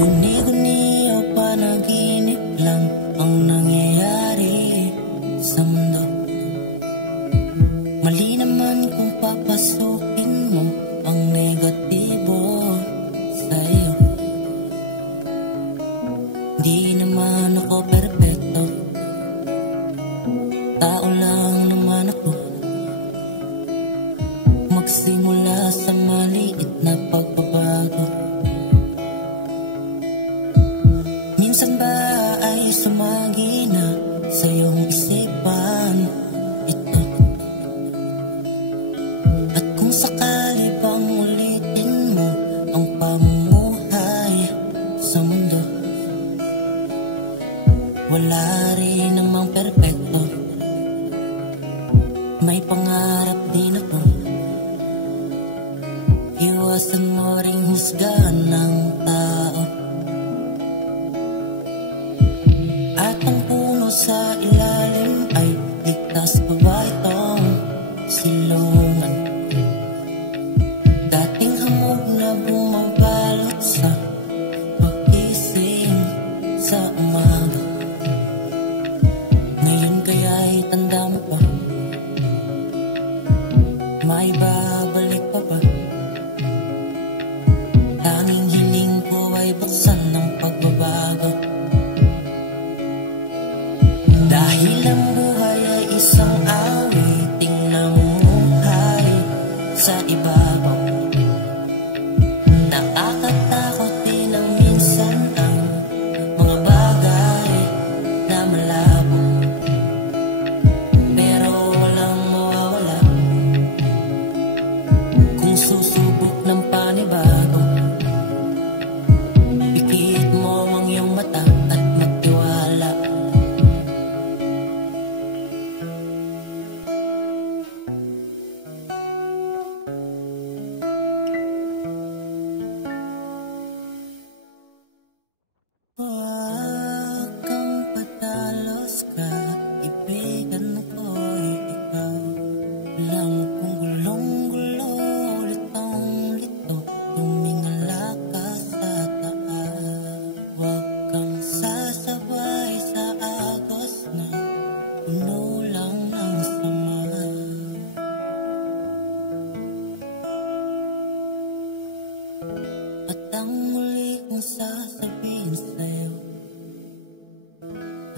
Guni-guni o panaginip lang ang nangyayari sa mundo. Mali naman kung papasukin mo ang negatibo sa'yo. Di naman ako perpekto, tao lang naman ako. Magsimula sa maliit na pagbabago. Minsan ba ay sumagi na sa iyong isipan ito? At kung sakali bang ulitin mo ang pamumuhay sa mundo, wala rin namang perpekto, may pangarap din ako. Iwasan mo ring husgahan ng tao. At ang puno sa ilalim ay ligtas pa ba itong silungan? Dating hamog na bumabalot sa pagkising sa umaga. Ngayon kaya'y tanda mo pa, may babalik pa ba? Tanging hiling ko ay buksan ng pagbabago. Dahil ang buhay ay isang awiting namuhay sa ibabaw. Nakakatakot din ang minsan ang mga bagay na malabo, pero walang mawawala kung susubok ng panibago. Pikit mo ang iyong mata at magtiwala. Huwag kang padalos ka, ibigan ko'y ikaw lang. Kung gulong-gulo, litong-lito, tumingala ka sa taas. Huwag kang sasabay sa agos na puno lang ng sama. At ang muli kong sasabihin sa'yo,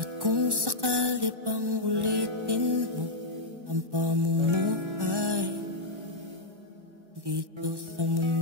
at kung sakali pang ulitin mo ang pamumuhay dito sa mundo,